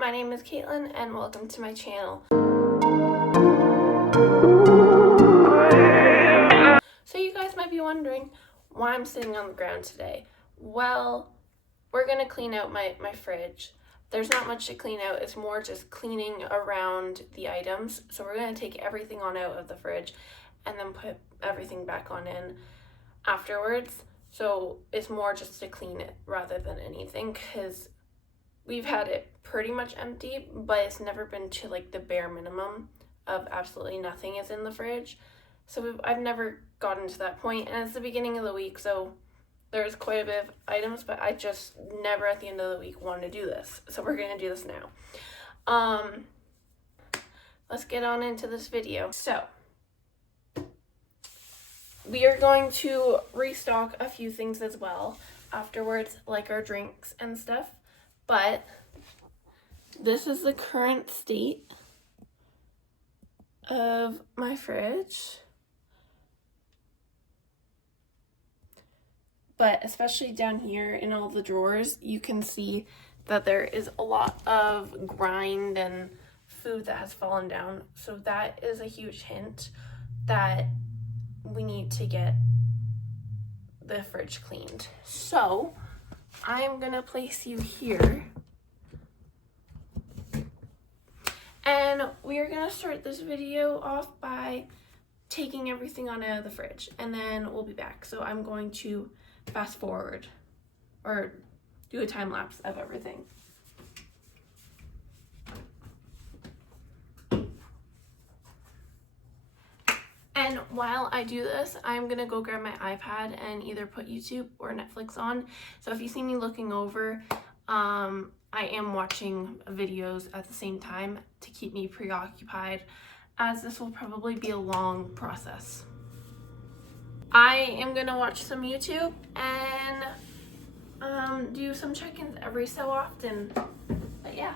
my name is Caitlin and welcome to my channel. So you guys might be wondering why I'm sitting on the ground today. Well, we're gonna clean out my fridge. There's not much to clean out, it's more just cleaning around the items. So we're gonna take everything on out of the fridge and then put everything back on in afterwards. So it's more just to clean it rather than anything, because we've had it pretty much empty, but it's never been to like the bare minimum of absolutely nothing is in the fridge. So I've never gotten to that point, and it's the beginning of the week, so there's quite a bit of items, but I just never at the end of the week want to do this. So we're gonna do this now. Let's get on into this video. So we are going to restock a few things as well afterwards, like our drinks and stuff. But this is the current state of my fridge. But especially down here in all the drawers, you can see that there is a lot of grind and food that has fallen down. So that is a huge hint that we need to get the fridge cleaned. So I'm gonna place you here, and we are gonna start this video off by taking everything on out of the fridge, and then we'll be back. So I'm going to fast forward or do a time lapse of everything. And while I do this, I'm gonna go grab my iPad and either put YouTube or Netflix on. So if you see me looking over, I am watching videos at the same time to keep me preoccupied, as this will probably be a long process. I am gonna watch some YouTube and do some check-ins every so often, but yeah.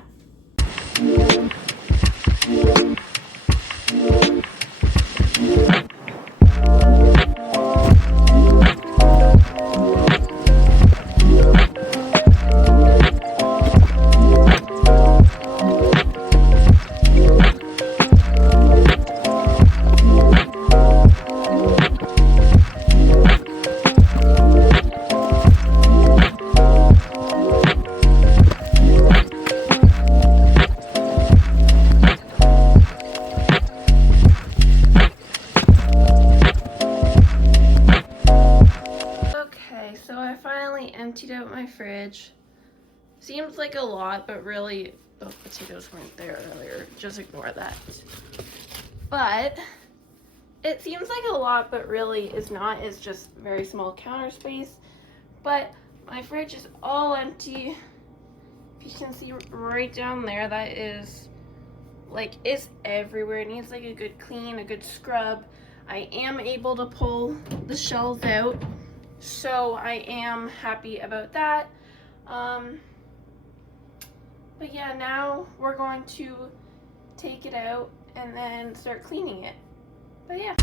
So I finally emptied out my fridge. Seems like a lot, but really the potatoes weren't there earlier. Just ignore that. But it seems like a lot, but really is not. It's just very small counter space. But my fridge is all empty. If you can see right down there, that is like, it's everywhere. It needs like a good clean, a good scrub. I am able to pull the shelves out, so I am happy about that. But yeah, now we're going to take it out and then start cleaning it. But yeah.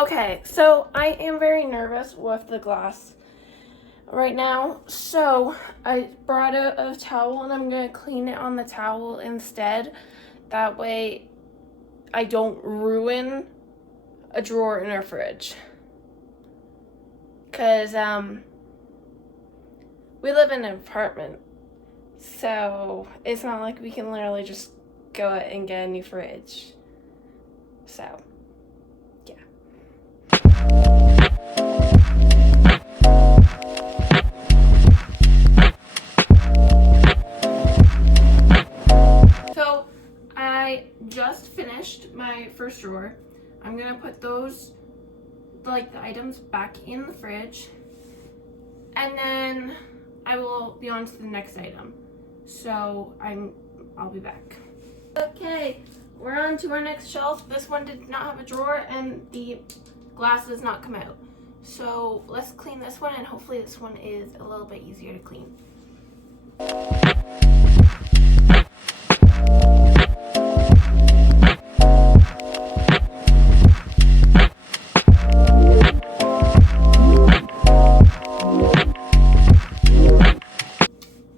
Okay, so I am very nervous with the glass right now, so I brought out a towel and I'm going to clean it on the towel instead. That way I don't ruin a drawer in our fridge. Because we live in an apartment, so it's not like we can literally just go out and get a new fridge. So yeah. So I just finished my first drawer. I'm gonna put those, like the items, back in the fridge, and then I will be on to the next item. So I'll be back. Okay, we're on to our next shelf. This one did not have a drawer and the glass does not come out. So let's clean this one, and hopefully this one is a little bit easier to clean.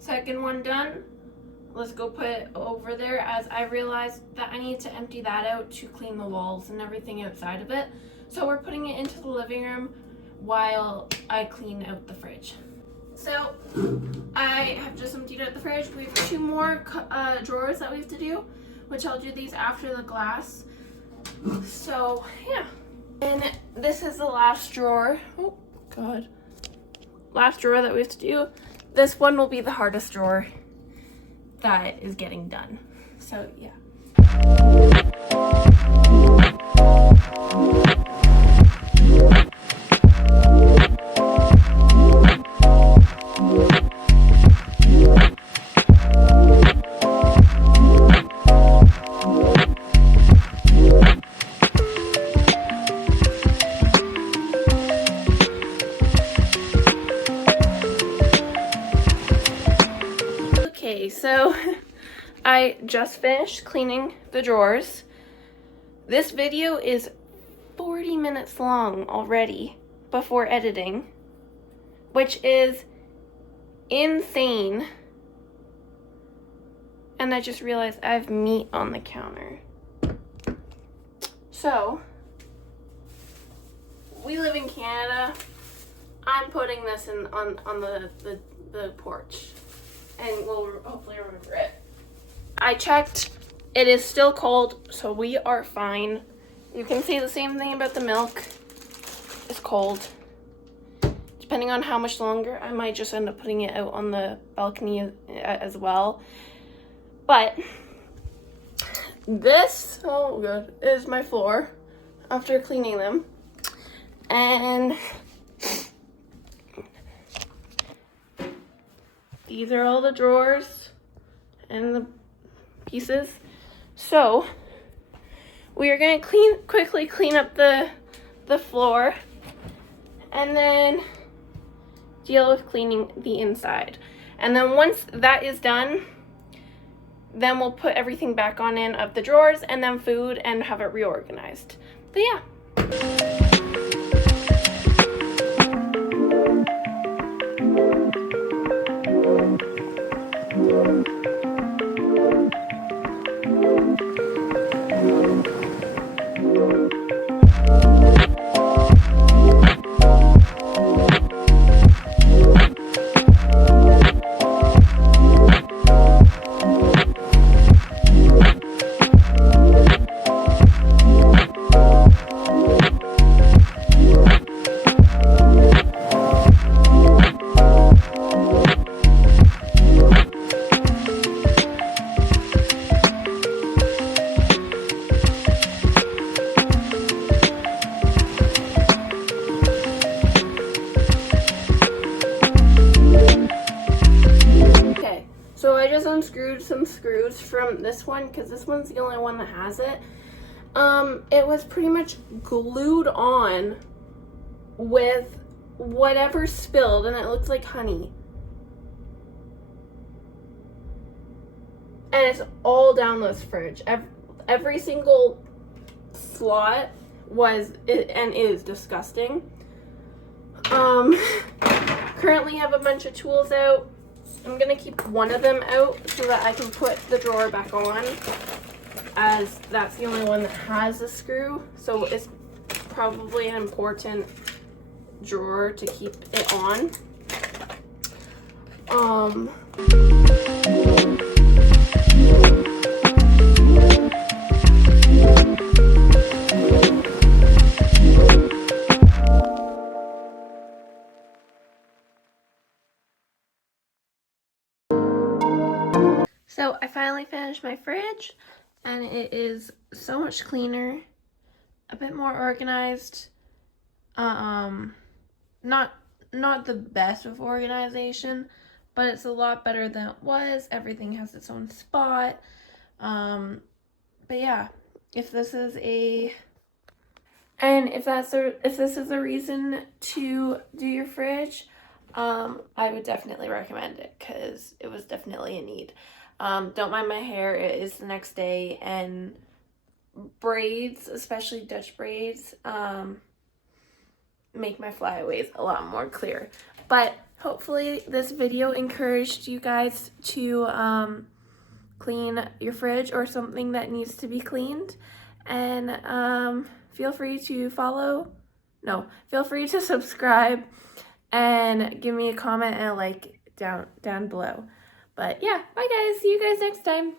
Second one done. Let's go put it over there, as I realized that I need to empty that out to clean the walls and everything outside of it. So we're putting it into the living room while I clean out the fridge. So I have just emptied out the fridge. We have 2 more drawers that we have to do, which I'll do these after the glass. So yeah. And this is the last drawer. Oh God. Last drawer that we have to do. This one will be the hardest drawer that is getting done. So yeah. Okay, so I just finished cleaning the drawers. This video is 40 minutes long already before editing, which is insane. And I just realized I have meat on the counter. So, we live in Canada. I'm putting this on the porch, and we'll hopefully remember it. I checked, it is still cold, so we are fine. You can say the same thing about the milk. It's cold. Depending on how much longer, I might just end up putting it out on the balcony as well. But this, oh god, is my floor after cleaning them. And these are all the drawers and the pieces. So we are going to quickly clean up the floor, and then deal with cleaning the inside. And then once that is done, then we'll put everything back on in of the drawers and then food and have it reorganized. But yeah. Unscrewed some screws from this one, because this one's the only one that has it. It was pretty much glued on with whatever spilled, and it looks like honey. And it's all down this fridge. Every single slot was and is disgusting. Currently have a bunch of tools out. I'm gonna keep one of them out so that I can put the drawer back on, as that's the only one that has a screw. So it's probably an important drawer to keep it on. So I finally finished my fridge, and it is so much cleaner, a bit more organized. Not not the best with organization, but it's a lot better than it was. Everything has its own spot. But yeah, if this is a if this is a reason to do your fridge, I would definitely recommend it because it was definitely a need. Don't mind my hair, it is the next day, and braids, especially Dutch braids, make my flyaways a lot more clear. But hopefully this video encouraged you guys to clean your fridge or something that needs to be cleaned. And feel free to feel free to subscribe and give me a comment and a like down below. But yeah, bye guys, see you guys next time.